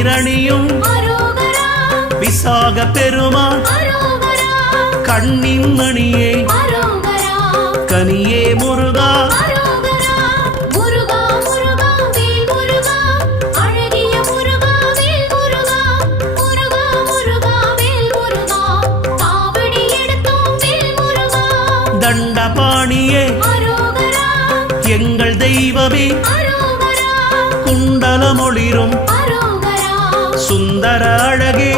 நீரணியும் விசாக பெருமான் கண்ணின் மணியே கனியே முருகா தண்டபாணியே எங்கள் தெய்வமே குண்டலமொளிரும் சுந்தர அழகே